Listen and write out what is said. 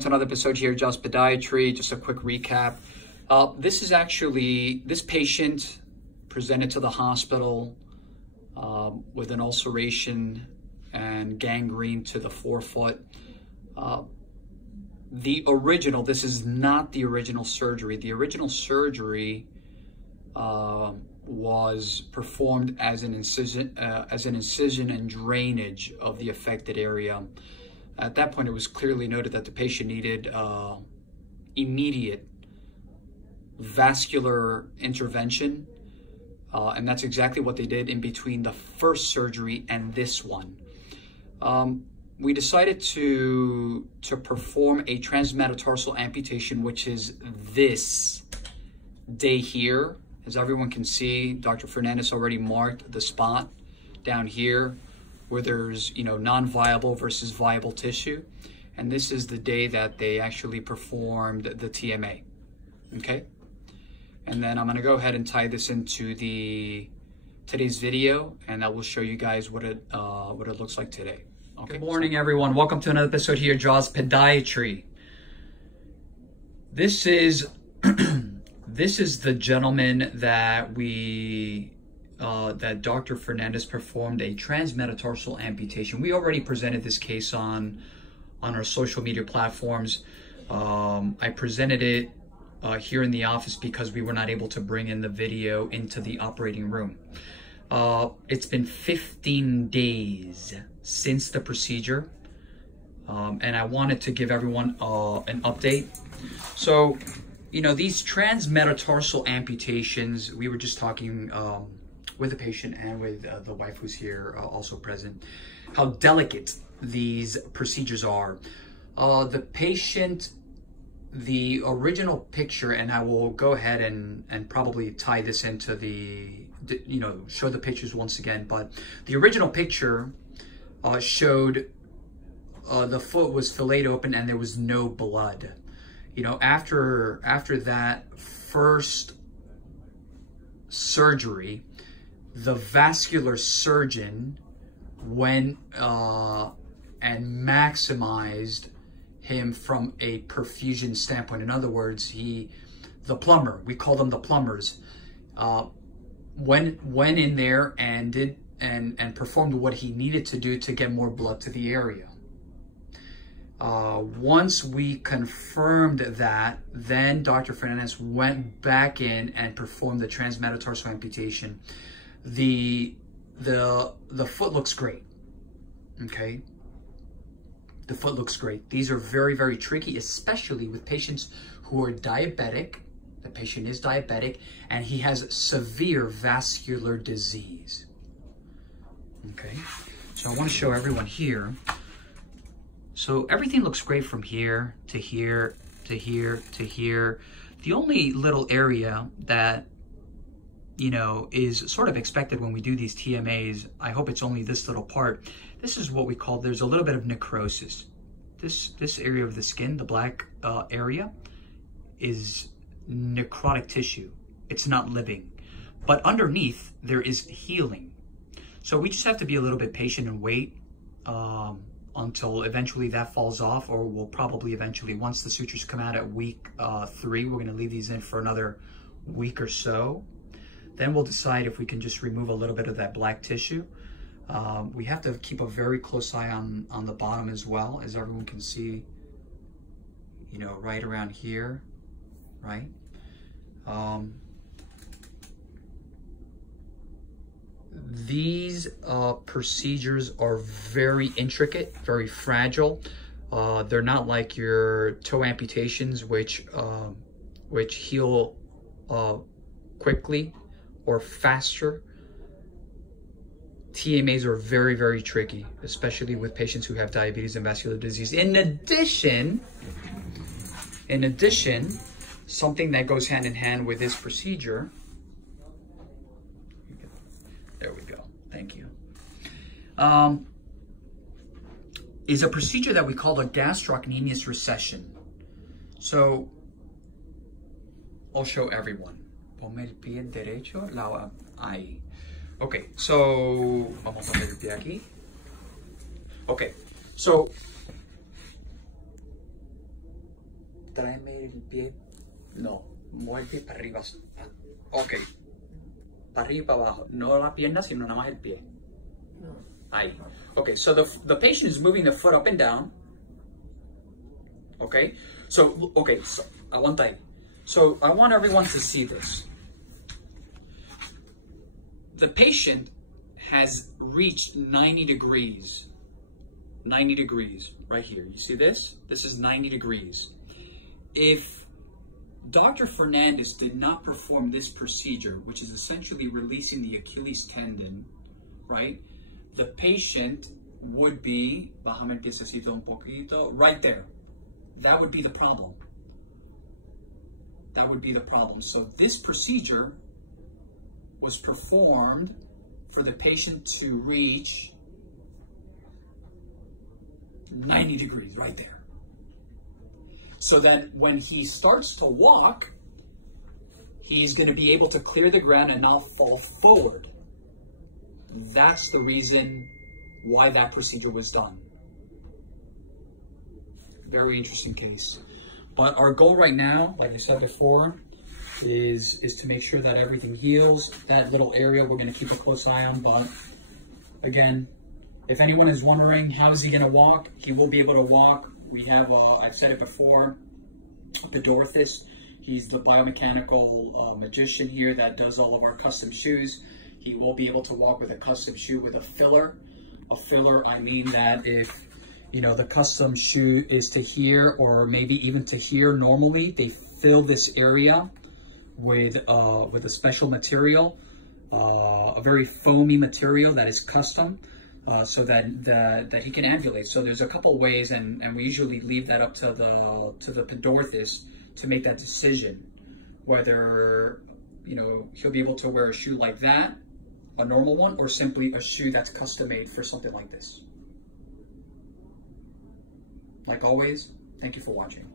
welcome to another episode here, Just Podiatry. Just a quick recap. This patient presented to the hospital with an ulceration and gangrene to the forefoot. This is not the original surgery. The original surgery was performed as an incision and drainage of the affected area. At that point, it was clearly noted that the patient needed immediate vascular intervention, and that's exactly what they did in between the first surgery and this one. We decided to perform a transmetatarsal amputation, which is this day here. As everyone can see, Dr. Fernandez already marked the spot down here where there's, non-viable versus viable tissue. And this is the day that they actually performed the TMA, okay? And then I'm gonna go ahead and tie this into today's video, and that will show you guys what it looks like today. Okay. Good morning, everyone. Welcome to another episode here, Jaws Podiatry. This is this is the gentleman that that Dr. Fernandez performed a transmetatarsal amputation. We already presented this case on our social media platforms. I presented it here in the office because we were not able to bring in the video into the operating room. It's been 15 days since the procedure, and I wanted to give everyone an update. So, these transmetatarsal amputations, we were just talking with the patient and with the wife who's here also present, how delicate these procedures are. The patient, the original picture, and I will go ahead and probably tie this into show the pictures once again, but the original picture showed the foot was filleted open and there was no blood. After that first surgery, the vascular surgeon went and maximized him from a perfusion standpoint. In other words, the plumber, we call them the plumbers, went in there and did and performed what he needed to do to get more blood to the area. Once we confirmed that, then Dr. Fernandez went back in and performed the transmetatarsal amputation. The foot looks great, okay? The foot looks great. These are very, very tricky, especially with patients who are diabetic. The patient is diabetic and he has severe vascular disease. Okay, so I want to show everyone here. So everything looks great from here to here to here to here. The only little area that is sort of expected when we do these TMAs, I hope it's only this little part. This is what we call, there's a little bit of necrosis. This area of the skin, the black area, is necrotic tissue. It's not living. But underneath, there is healing. So we just have to be a little bit patient and wait until eventually that falls off, or we'll probably eventually, once the sutures come out at week 3, we're gonna leave these in for another week or so. Then we'll decide if we can just remove a little bit of that black tissue. We have to keep a very close eye on the bottom as well, as everyone can see, right around here, right? These procedures are very intricate, very fragile. They're not like your toe amputations, which heal quickly or faster. TMAs are very, very tricky, especially with patients who have diabetes and vascular disease. In addition, something that goes hand in hand with this procedure, there we go, thank you, is a procedure that we call a gastrocnemius recession. So, I'll show everyone. Ponme el pie derecho, ahí. Okay, so, vamos a poner el pie aquí. Okay, so, tráeme el pie. No, mueve el pie para arriba. Ok. Para arriba y para abajo. No la pierna, sino nada más el pie. Ahí. Okay, so the patient is moving the foot up and down. Okay? So aguanta ahí. So I want everyone to see this. The patient has reached 90 degrees. 90 degrees right here. You see this? This is 90 degrees. If Dr. Fernandez did not perform this procedure, which is essentially releasing the Achilles tendon, right? The patient would be, bájame el piececito un poquito, right there. That would be the problem. That would be the problem. So this procedure was performed for the patient to reach 90 degrees, right there. So that when he starts to walk, he's going to be able to clear the ground and not fall forward. That's the reason why that procedure was done. Very interesting case. But our goal right now, like I said before, is to make sure that everything heals. That little area we're going to keep a close eye on. But again, if anyone is wondering how is he going to walk, he will be able to walk. We have, I've said it before, Podiatrist. He's the biomechanical magician here that does all of our custom shoes. He will be able to walk with a custom shoe with a filler. A filler, I mean that if, you know, the custom shoe is to here or maybe even to here normally, they fill this area with a special material, a very foamy material that is custom, so that he can ambulate. So there's a couple ways, and we usually leave that up to the Podiatrist to make that decision, whether, you know, he'll be able to wear a shoe like that, a normal one, or simply a shoe that's custom made for something like this. Like always, thank you for watching.